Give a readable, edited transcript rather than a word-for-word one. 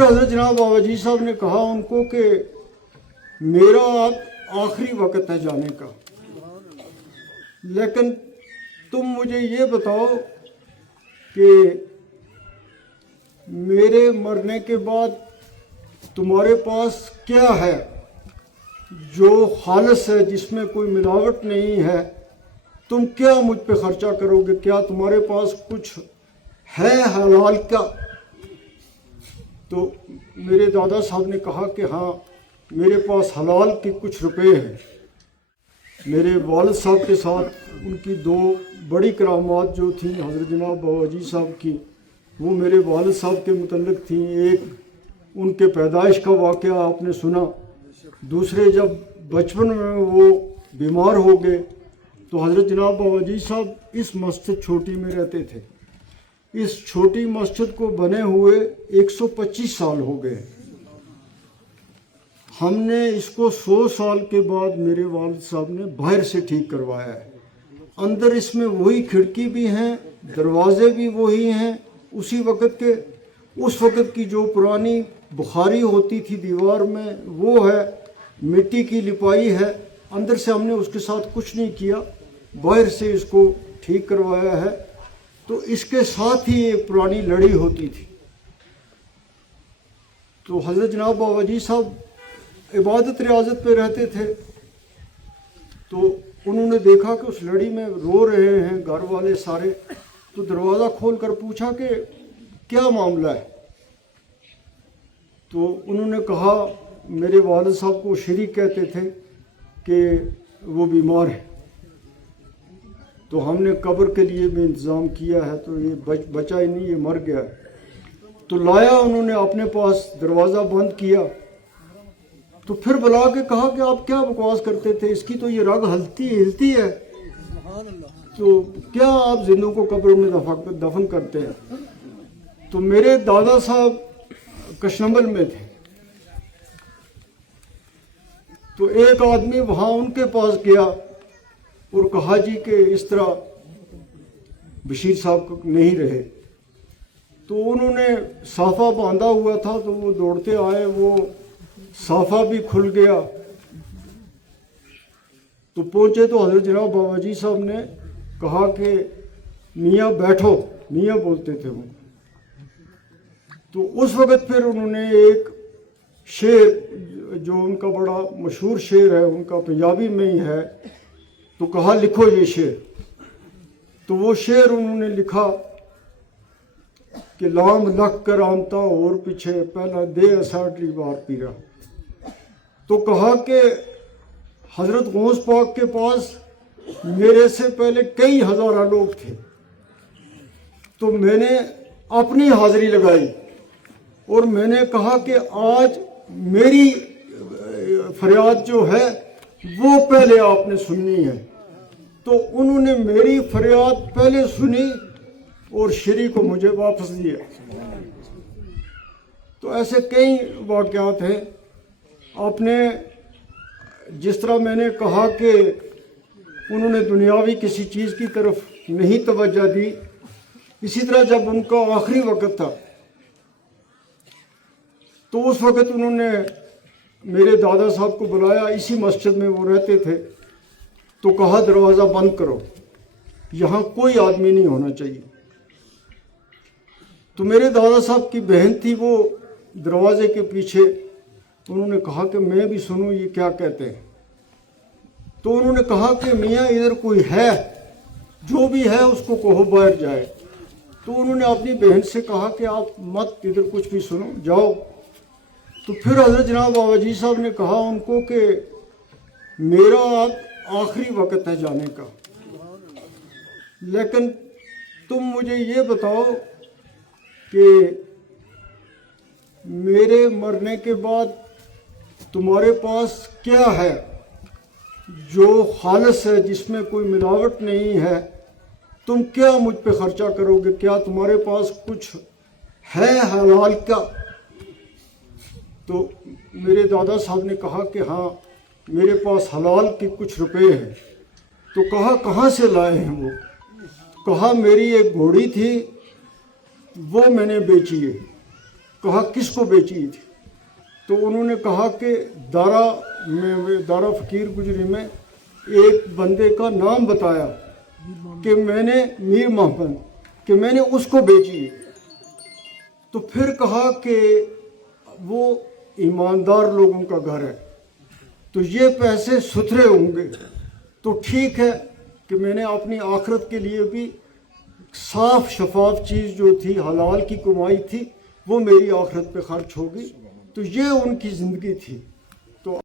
फिर हज़रत जनाब बाबा जी साहब ने कहा उनको कि मेरा अब आखिरी वक्त है जाने का, लेकिन तुम मुझे ये बताओ कि मेरे मरने के बाद तुम्हारे पास क्या है जो खालिस है, जिसमें कोई मिलावट नहीं है, तुम क्या मुझ पे खर्चा करोगे, क्या तुम्हारे पास कुछ है हलाल का? तो मेरे दादा साहब ने कहा कि हाँ, मेरे पास हलाल के कुछ रुपए हैं। मेरे वालिद साहब के साथ उनकी दो बड़ी करामात जो थी हज़रत जनाब बाबा जी साहब की, वो मेरे वालिद साहब के मुतल्लिक़ थी। एक उनके पैदाइश का वाक़या आपने सुना, दूसरे जब बचपन में वो बीमार हो गए तो हज़रत जनाब बाबा जी साहब इस मस्जिद छोटी में रहते थे। इस छोटी मस्जिद को बने हुए 125 साल हो गए। हमने इसको 100 साल के बाद मेरे वालिद साहब ने बाहर से ठीक करवाया है। अंदर इसमें वही खिड़की भी हैं, दरवाजे भी वही हैं, उसी वक़्त के, उस वक़्त की जो पुरानी बुखारी होती थी दीवार में वो है, मिट्टी की लिपाई है। अंदर से हमने उसके साथ कुछ नहीं किया, बाहर से इसको ठीक करवाया है। तो इसके साथ ही एक पुरानी लड़ी होती थी। तो हज़रत जनाब बाबा जी साहब इबादत रियाजत पे रहते थे, तो उन्होंने देखा कि उस लड़ी में रो रहे हैं घर वाले सारे। तो दरवाज़ा खोल कर पूछा कि क्या मामला है? तो उन्होंने कहा, मेरे वालिद साहब को शरीक कहते थे कि वो बीमार है, तो हमने कब्र के लिए भी इंतज़ाम किया है, तो ये बचा ही नहीं, ये मर गया है। तो लाया उन्होंने अपने पास, दरवाज़ा बंद किया, तो फिर बुला के कहा कि आप क्या बकवास करते थे, इसकी तो ये रग हिलती है, तो क्या आप जिंदों को कब्र में दफन करते हैं? तो मेरे दादा साहब कशनबल में थे, तो एक आदमी वहाँ उनके पास गया और कहा जी कि इस तरह बशीर साहब नहीं रहे। तो उन्होंने साफ़ा बांधा हुआ था, तो वो दौड़ते आए, वो साफ़ा भी खुल गया। तो पहुँचे तो हज़रत जनाब बाबा जी साहब ने कहा कि मियाँ बैठो, मियाँ बोलते थे वो। तो उस वक़्त फिर उन्होंने एक शेर, जो उनका बड़ा मशहूर शेर है, उनका पंजाबी में ही है, तो कहा लिखो ये शेर। तो वो शेर उन्होंने लिखा कि लाम लख कर आमता और पीछे पहला दे असाटी बार पीरा। तो कहा कि हज़रत गौस पाक के पास मेरे से पहले कई हज़ार लोग थे, तो मैंने अपनी हाज़िरी लगाई और मैंने कहा कि आज मेरी फरियाद जो है वो पहले आपने सुननी है। तो उन्होंने मेरी फरियाद पहले सुनी और शरी को मुझे वापस दिया। तो ऐसे कई वाक़यात हैं। आपने जिस तरह मैंने कहा कि उन्होंने दुनियावी किसी चीज़ की तरफ नहीं तवज्जो दी, इसी तरह जब उनका आखिरी वक़्त था तो उस वक़्त उन्होंने मेरे दादा साहब को बुलाया, इसी मस्जिद में वो रहते थे, तो कहा दरवाज़ा बंद करो, यहाँ कोई आदमी नहीं होना चाहिए। तो मेरे दादा साहब की बहन थी, वो दरवाज़े के पीछे, उन्होंने कहा कि मैं भी सुनूं ये क्या कहते हैं। तो उन्होंने कहा कि मियाँ इधर कोई है, जो भी है उसको कहो बाहर जाए। तो उन्होंने अपनी बहन से कहा कि आप मत इधर कुछ भी सुनो, जाओ। तो फिर हज़रत जनाब बाबा जी साहब ने कहा उनको कि मेरा अब आखिरी वक्त है जाने का, लेकिन तुम मुझे ये बताओ कि मेरे मरने के बाद तुम्हारे पास क्या है जो खालिस है, जिसमें कोई मिलावट नहीं है, तुम क्या मुझ पे खर्चा करोगे, क्या तुम्हारे पास कुछ है हलाल का? तो मेरे दादा साहब ने कहा कि हाँ, मेरे पास हलाल के कुछ रुपए हैं। तो कहा कहाँ से लाए हैं वो? कहा मेरी एक घोड़ी थी, वो मैंने बेची है। کہا کس کو بیچی تھی؟ تو انہوں نے کہا کہ دارا فقیر گجری میں ایک بندے کا نام بتایا کہ میں نے میر محمد کہ میں نے اس کو بیچی ہے۔ تو پھر کہا کہ وہ ایماندار لوگوں کا گھر ہے تو یہ پیسے ستھرے ہوں گے، تو ٹھیک ہے کہ میں نے اپنی آخرت کے لیے بھی صاف شفاف چیز جو تھی حلال کی کمائی تھی وہ میری آخرت پہ خرچ ہوگی۔ تو یہ ان کی زندگی تھی۔